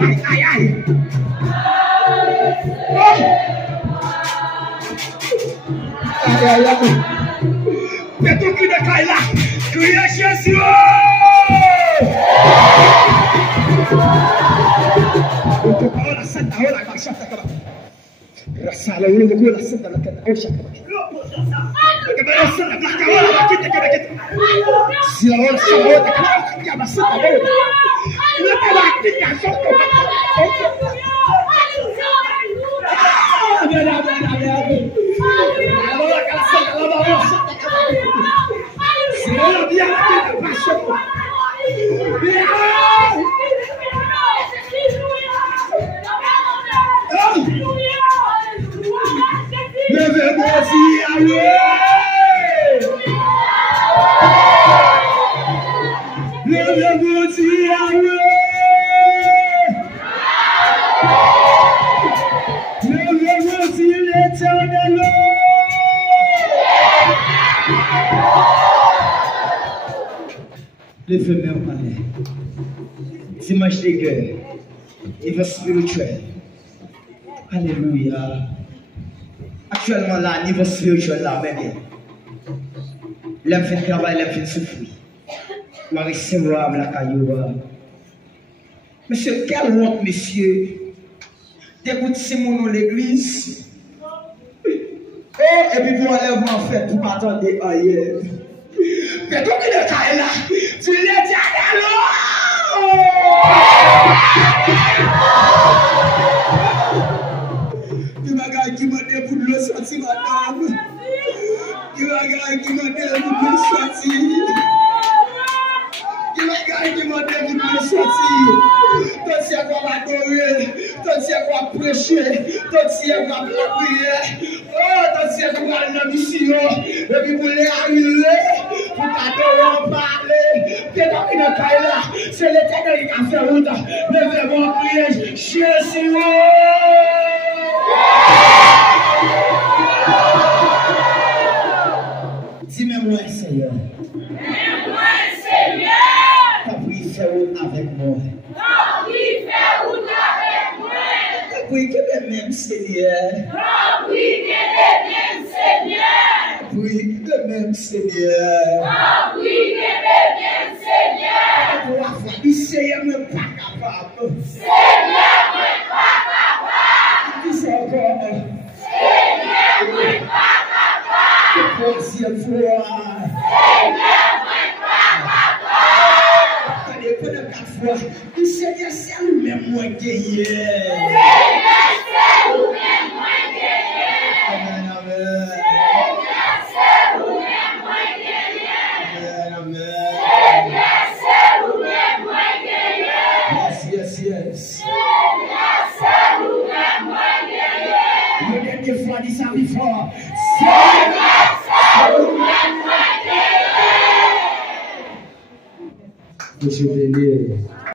Aïe, aïe. Aïe, aïe. Mais tout qui décaille là, criez Jésus. Ahora santa, ahora la santa cara. Rasala uno que la santa la cara. Oye, que me la santa la cara, la quita que me quita. Si la hora se va a cara, que la santa cara. La que la quita santa. Levez-moi au palais. Dimanche de guerre. Niveau spirituel. Alléluia. Actuellement là, niveau spirituel là, même. L'homme fait travail, l'homme fait souffrir. La recevoir la caillou. Monsieur, quelle honte, monsieur. D'écouter Simon dans l'église. Et puis pour aller en fait, pour pas attendre ailleurs. Mais toi qui es là, tu l'as dit à l'eau. Tu m'as gagné qui m'a dit pour le sortir, madame. Tu m'as gagné qui m'a dit pour le sortir. Tu m'as gagné qui m'a dit pour le sortir. Toi, tu sais quoi adorer. Toi, tu sais quoi prêcher. Toi, tu sais quoi prier. Oh, toi, tu sais quoi aller dans la mission. Et puis pour les arriver. Pour t'adorer, parler, t'es dans une caille là, c'est l'Éternel qui a fait route. Levez-moi, priez, Jésus. Dis-moi, Seigneur. Dis-moi, Seigneur. T'as pris faire route avec moi. T'as pris faire route avec moi. T'as pris que le même Seigneur. T'as pris que le même Seigneur. Oui, le même Seigneur. Ah oui, le même Seigneur. Pour la foi, le Seigneur n'est pas capable. Seigneur n'est pas capable. Dis encore. Seigneur n'est pas capable. Troisième fois. Seigneur n'est pas capable. Allez, prenez 4 fois. Le Seigneur, c'est lui-même moi gagné. Seigneur, c'est lui-même moi gagné. Amen, amen. Yes. Le dernier fois, dis ça fort. Je bénis.